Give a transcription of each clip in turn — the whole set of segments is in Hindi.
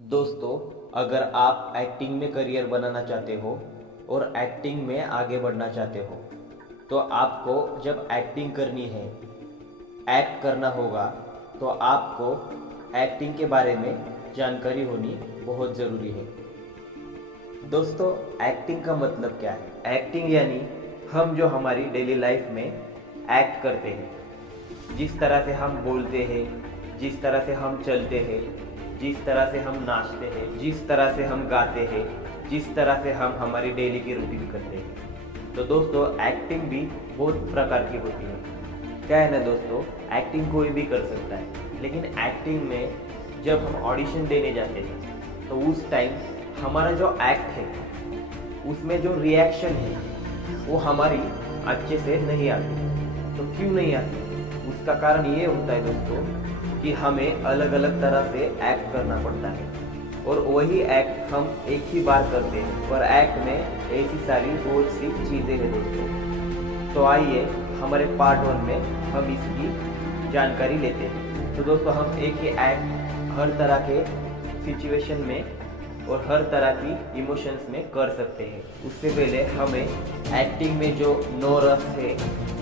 दोस्तों, अगर आप एक्टिंग में करियर बनाना चाहते हो और एक्टिंग में आगे बढ़ना चाहते हो तो आपको जब एक्टिंग करनी है, एक्ट करना होगा, तो आपको एक्टिंग के बारे में जानकारी होनी बहुत ज़रूरी है। दोस्तों, एक्टिंग का मतलब क्या है? एक्टिंग यानी हम जो हमारी डेली लाइफ में एक्ट करते हैं, जिस तरह से हम बोलते हैं, जिस तरह से हम चलते हैं, जिस तरह से हम नाचते हैं, जिस तरह से हम गाते हैं, जिस तरह से हम हमारी डेली की रूटीन करते हैं। तो दोस्तों, एक्टिंग भी बहुत प्रकार की होती है। क्या है ना दोस्तों, एक्टिंग कोई भी कर सकता है, लेकिन एक्टिंग में जब हम ऑडिशन देने जाते हैं तो उस टाइम हमारा जो एक्ट है उसमें जो रिएक्शन है वो हमारी अच्छे से नहीं आती। तो क्यों नहीं आती? उसका कारण ये होता है दोस्तों कि हमें अलग अलग तरह से एक्ट करना पड़ता है और वही एक्ट हम एक ही बार करते हैं, पर एक्ट में ऐसी सारी बहुत सी चीज़ें हैं दोस्तों। तो आइए हमारे पार्ट 1 में हम इसकी जानकारी लेते हैं। तो दोस्तों, हम एक ही एक्ट हर तरह के सिचुएशन में और हर तरह की इमोशंस में कर सकते हैं। उससे पहले हमें एक्टिंग में जो 9 रस है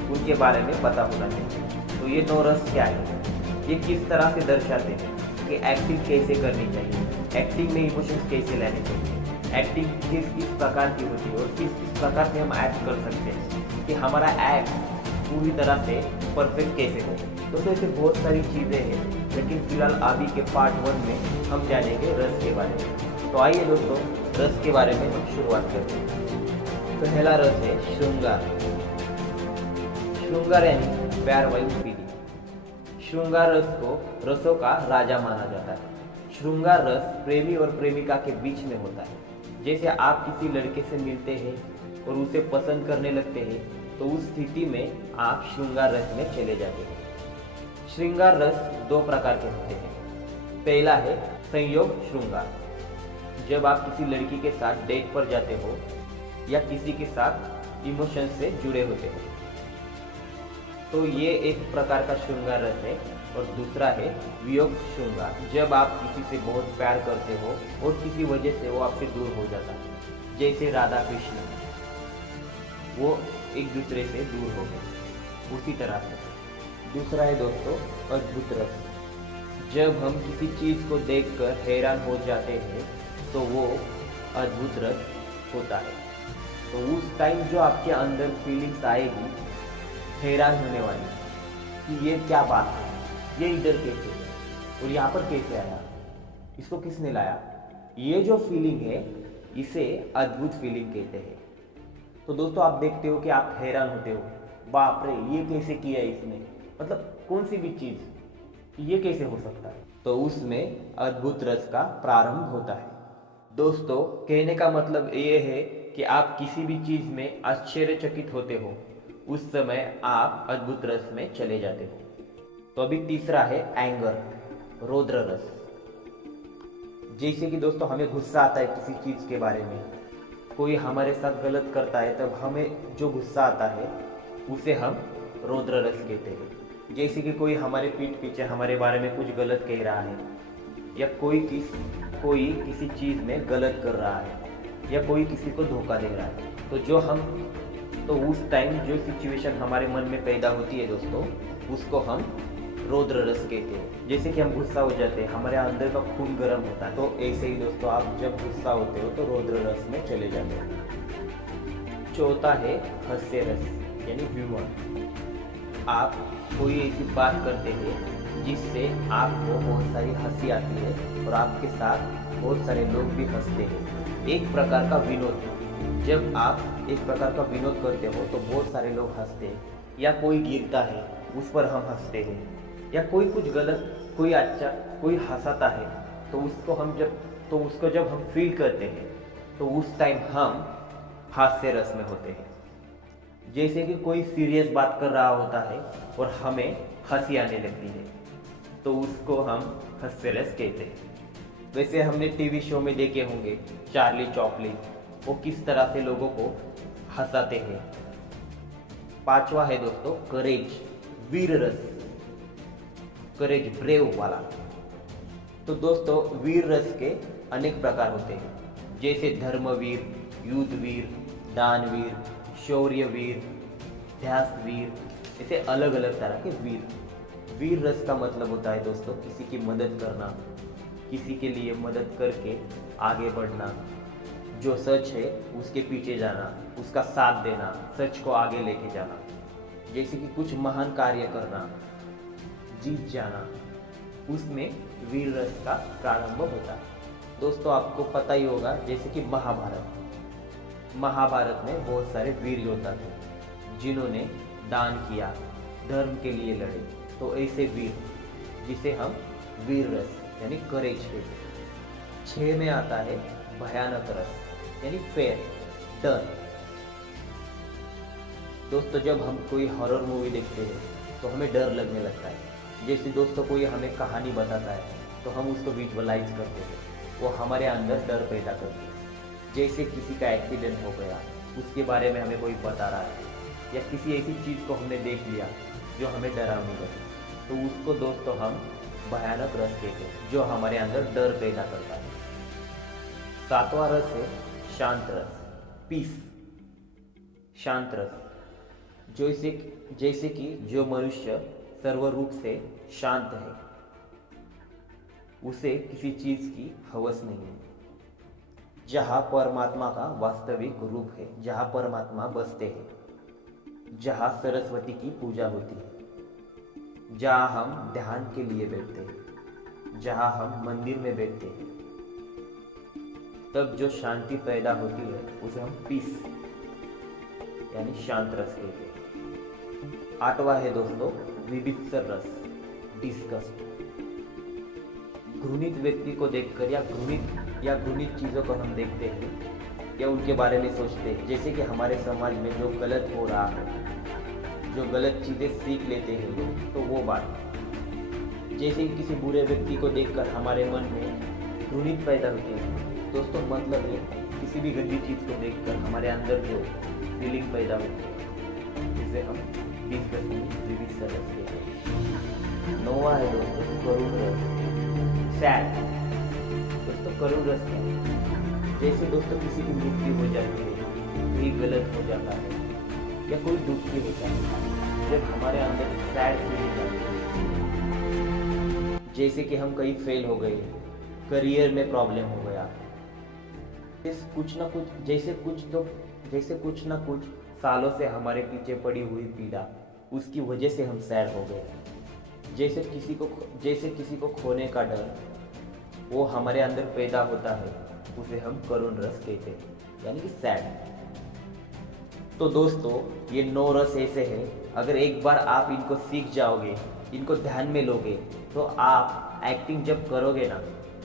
उनके बारे में पता होना चाहिए। तो ये 9 रस क्या है, ये किस तरह से दर्शाते हैं कि एक्टिंग कैसे करनी चाहिए, एक्टिंग में इमोशंस कैसे लाने चाहिए, एक्टिंग किस किस प्रकार की होती है और किस किस प्रकार से हम एक्ट कर सकते हैं कि हमारा एक्ट पूरी तरह से परफेक्ट कैसे हो। दोस्तों, ऐसे बहुत सारी चीज़ें हैं, लेकिन फिलहाल अभी के पार्ट 1 में हम जानेंगे रस के बारे में। तो आइए दोस्तों, रस के बारे में हम शुरुआत करते हैं। पहला रस है श्रृंगार। श्रृंगार यानी प्यार वाली फीलिंग। श्रृंगार रस को रसों का राजा माना जाता है। श्रृंगार रस प्रेमी और प्रेमिका के बीच में होता है। जैसे आप किसी लड़के से मिलते हैं और उसे पसंद करने लगते हैं, तो उस स्थिति में आप श्रृंगार रस में चले जाते हैं। श्रृंगार रस 2 प्रकार के होते हैं। पहला है संयोग श्रृंगार। जब आप किसी लड़की के साथ डेट पर जाते हो या किसी के साथ इमोशन से जुड़े होते हो, तो ये एक प्रकार का श्रृंगार रस है। और दूसरा है वियोग श्रृंगार। जब आप किसी से बहुत प्यार करते हो और किसी वजह से वो आपसे दूर हो जाता है, जैसे राधा कृष्ण वो एक दूसरे से दूर हो गए, उसी तरह से। दूसरा है दोस्तों अद्भुत रस। जब हम किसी चीज़ को देखकर हैरान हो जाते हैं तो वो अद्भुत रस होता है। तो उस टाइम जो आपके अंदर फीलिंग्स आएगी हैरान होने वाली कि ये क्या बात है, ये इधर कैसे है और यहाँ पर कैसे आया, इसको किसने लाया, ये जो फीलिंग है इसे अद्भुत फीलिंग कहते हैं। तो दोस्तों, आप देखते हो कि आप हैरान होते हो, बाप रे ये कैसे किया इसने, मतलब कौन सी भी चीज़ ये कैसे हो सकता है। तो उसमें अद्भुत रस का प्रारंभ होता है। दोस्तों, कहने का मतलब ये है कि आप किसी भी चीज़ में आश्चर्यचकित होते हो, उस समय आप अद्भुत रस में चले जाते हो। तो अभी तीसरा है एंगर, रौद्र रस। जैसे कि दोस्तों, हमें गुस्सा आता है किसी चीज़ के बारे में, कोई हमारे साथ गलत करता है, तब हमें जो गुस्सा आता है उसे हम रौद्र रस कहते हैं। जैसे कि कोई हमारे पीठ पीछे हमारे बारे में कुछ गलत कह रहा है, या कोई किसी चीज़ में गलत कर रहा है, या कोई किसी को धोखा दे रहा है, तो उस टाइम जो सिचुएशन हमारे मन में पैदा होती है दोस्तों, उसको हम रौद्र रस कहते हैं। जैसे कि हम गुस्सा हो जाते हैं, हमारे अंदर का खून गर्म होता है, तो ऐसे ही दोस्तों आप जब गुस्सा होते हो तो रौद्र रस में चले जाते हो। चौथा है हास्य रस यानी ह्यूमर। आप कोई ऐसी बात करते हैं जिससे आपको बहुत सारी हंसी आती है और आपके साथ बहुत सारे लोग भी हंसते हैं। एक प्रकार का विनोद। जब आप एक प्रकार का विनोद करते हो तो बहुत सारे लोग हंसते हैं, या कोई गिरता है उस पर हम हंसते हैं, या कोई कुछ गलत, कोई अच्छा, कोई हंसाता है, तो उसको जब हम फील करते हैं तो उस टाइम हम हास्य रस में होते हैं। जैसे कि कोई सीरियस बात कर रहा होता है और हमें हंसी आने लगती है, तो उसको हम हास्य रस कहते हैं। वैसे हमने टीवी शो में देखे होंगे चार्ली चॉपलिन, वो किस तरह से लोगों को हंसाते हैं। 5वां है दोस्तों करेज, वीर रस, करेज, ब्रेव वाला। तो दोस्तों वीर रस के अनेक प्रकार होते हैं, जैसे धर्मवीर, युद्धवीर, दानवीर, शौर्यवीर, ध्यासवीर, ऐसे अलग अलग तरह के वीर। वीर रस का मतलब होता है दोस्तों किसी की मदद करना, किसी के लिए मदद करके आगे बढ़ना, जो सच है उसके पीछे जाना, उसका साथ देना, सच को आगे लेके जाना, जैसे कि कुछ महान कार्य करना, जीत जाना, उसमें वीर रस का प्रारंभ होता है। दोस्तों आपको पता ही होगा जैसे कि महाभारत में बहुत सारे वीर योद्धा थे जिन्होंने दान किया, धर्म के लिए लड़े, तो ऐसे वीर जिसे हम वीर रस यानी करेज कहते हैं। 6 में आता है भयानक रस यानी फेयर, डर। दोस्तों जब हम कोई हॉरर मूवी देखते हैं तो हमें डर लगने लगता है। जैसे दोस्तों कोई हमें कहानी बताता है तो हम उसको विजुअलाइज करते हैं, वो हमारे अंदर डर पैदा करती है। जैसे किसी का एक्सीडेंट हो गया, उसके बारे में हमें कोई बता रहा है, या किसी ऐसी चीज़ को हमने देख लिया जो हमें डरावनी लगे, तो उसको दोस्तों हम भयानक रस कहते हैं, जो हमारे अंदर डर पैदा करता है। 7वां रस है शांत रस, पीस, शांत रस। जैसे कि जो मनुष्य सर्वरूप से शांत है, उसे किसी चीज़ की हवस नहीं है। जहाँ परमात्मा का वास्तविक रूप है, जहाँ परमात्मा बसते हैं, जहाँ सरस्वती की पूजा होती है, जहाँ हम ध्यान के लिए बैठते हैं, जहाँ हम मंदिर में बैठते हैं, तब जो शांति पैदा होती है उसे हम पीस यानी शांत रस कहते हैं। 8वां है दोस्तों विभित्सर रस, डिस्गस्ट। घृणित व्यक्ति को देखकर या घृणित चीज़ों को हम देखते हैं या उनके बारे में सोचते हैं, जैसे कि हमारे समाज में जो गलत हो रहा है, जो गलत चीज़ें सीख लेते हैं लोग, तो वो बात। जैसे कि किसी बुरे व्यक्ति को देखकर हमारे मन में घृणित पैदा होती है। दोस्तों मतलब है किसी भी गंदी चीज़ को देखकर हमारे अंदर जो फीलिंग पैदा होती है जिसे हम विभित्सर रस कहते हैं। 9वां है दोस्तों करुण रस, सैड। दोस्तों करुण रस क्या है? जैसे दोस्तों किसी की मृत्यु हो जाती है, कोई गलत हो जाता है या कोई दुखी हो जाता है, जब हमारे अंदर सैड फीलिंग आती है, जैसे कि हम कहीं फेल हो गए, करियर में प्रॉब्लम हो गया, जैसे कुछ ना कुछ सालों से हमारे पीछे पड़ी हुई पीड़ा, उसकी वजह से हम सैड हो गए। जैसे किसी को खोने का डर वो हमारे अंदर पैदा होता है, उसे हम करुण रस कहते हैं यानी कि सैड। तो दोस्तों ये 9 रस ऐसे हैं, अगर एक बार आप इनको सीख जाओगे, इनको ध्यान में लोगे, तो आप एक्टिंग जब करोगे ना,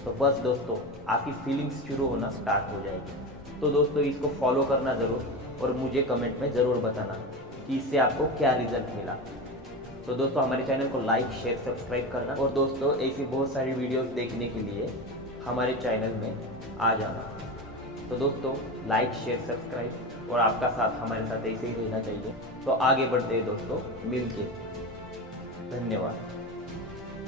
तो बस दोस्तों आपकी फीलिंग्स शुरू होना स्टार्ट हो जाएगी। तो दोस्तों इसको फॉलो करना ज़रूर और मुझे कमेंट में ज़रूर बताना कि इससे आपको क्या रिजल्ट मिला। तो दोस्तों हमारे चैनल को लाइक, शेयर, सब्सक्राइब करना, और दोस्तों ऐसी बहुत सारी वीडियोस देखने के लिए हमारे चैनल में आ जाना। तो दोस्तों लाइक, शेयर, सब्सक्राइब, और आपका साथ हमारे साथ ऐसे ही रहना चाहिए। तो आगे बढ़ते हैं दोस्तों मिलके। धन्यवाद।